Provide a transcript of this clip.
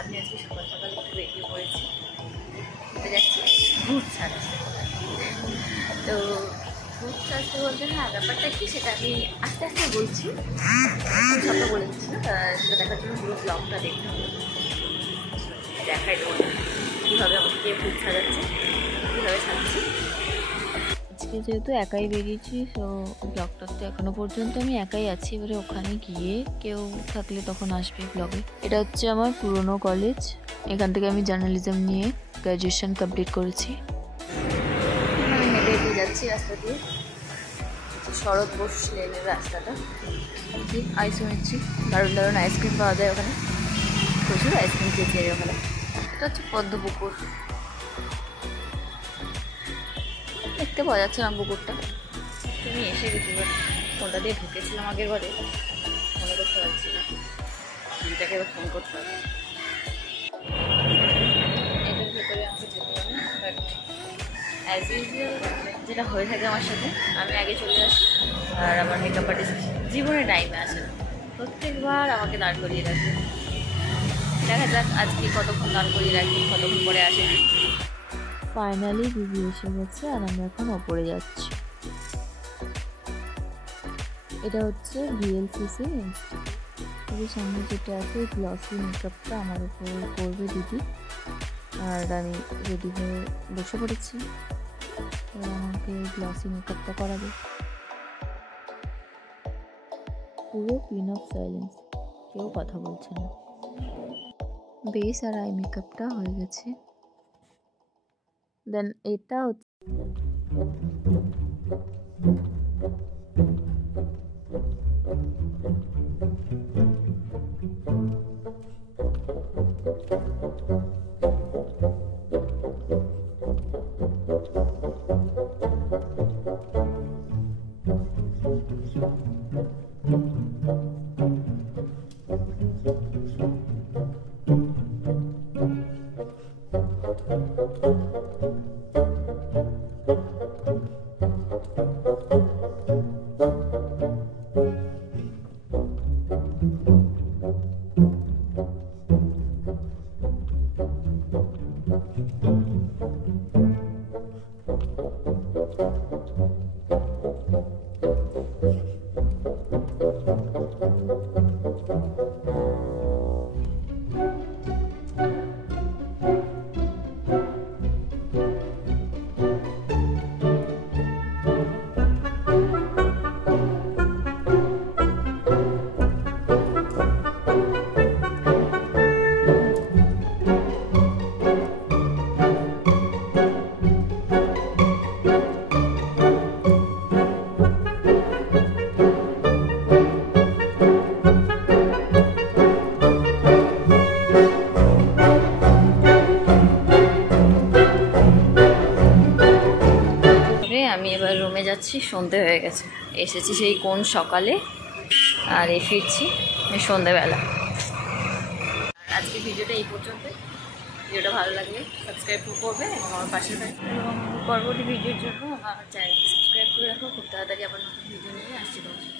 আমি আজকে সকাল সকাল একটু বেরিয়ে পড়েছি, যাচ্ছি ভূত ছাড়াতে। তো ভূত ছাড়তে বলতে হ্যাঁ ব্যাপারটা কি সেটা আমি আস্তে আস্তে বলছি, সবটা বলে দিচ্ছি না, সেটা দেখার জন্য পুরো ব্লগটা দেখতে হবে। দেখাই দেবো কীভাবে আমাকে ভূত ছাড়াচ্ছে, কীভাবে ছাড়ছি। আজকে যেহেতু একাই বেরিয়েছি, তো ব্লগটা তো এখনো পর্যন্ত আমি একাই আছি। এবারে ওখানে গিয়ে কেউ থাকলে তখন আসবে ব্লগে। এটা হচ্ছে আমার পুরনো কলেজ, এখান থেকে আমি জার্নালিজম নিয়ে গ্র্যাজুয়েশন কমপ্লিট করেছি। আমি হেঁটে হেঁটে যাচ্ছি রাস্তা দিয়ে, শরৎ বোস লেনের রাস্তাটা। আইসক্রিম নিচ্ছি, দারুণ দারুণ আইসক্রিম পাওয়া যায় ওখানে, প্রচুর আইসক্রিম খেয়েছি ওখানে। এটা হচ্ছে পদ্মপুকুর, দেখতে পাওয়া যাচ্ছে না পুকুরটা। তুমি এসে গেছি, ফোনটা দিয়ে ঢুকেছিলাম আগের বারে, মনে করতে পারছি না, দিদিটাকে এবার ফোন করতে হবে। এটার ভেতরে আমাকে যেতে হবে, বাট অ্যাজ ইউজুয়াল যেটা হয়ে থাকে আমার সাথে, আমি আগে চলে আসি আর আমার মেকআপ আর্টিস্ট জীবনে টাইমে আসে না, প্রত্যেকবার আমাকে দাঁড় করিয়ে রাখে। দেখা যাক আজকে কতক্ষণ দাঁড় করিয়ে রাখি, কতক্ষণ পরে আসে। ফাইনালি দিদি এসে গেছে আর আমরা এখন ওপরে যাচ্ছি। এটা হচ্ছে ভিএলসিসি ইনস্টিটিউট, সামনে যেটা আছে গ্লসি মেকআপটা আমার উপর করবে দিদি, আর আমি রেডি হয়ে বসে পড়েছি, আমাকে গ্লসি মেকআপটা করাবে। পুরো পিন অফ সাইলেন্স, কেউ কথা বলছে না। বেস আর আই মেকআপটা হয়ে গেছে, দেন এটা হচ্ছে আমি এবার রুমে যাচ্ছি, সন্ধে হয়ে গেছে। এসেছি সেই কোন সকালে আর ফিরছি সন্ধেবেলা। আজকে ভিডিওটা এই পর্যন্ত। ভিডিওটা ভালো লাগলে সাবস্ক্রাইব করবে এবং আমার পাশে থাকবে, এবং পরবর্তী ভিডিওর জন্য আমার চ্যানেলটি সাবস্ক্রাইব করে রাখো। খুব তাড়াতাড়ি আবার নতুন ভিডিও নিয়ে আসছি তোমার সাথে।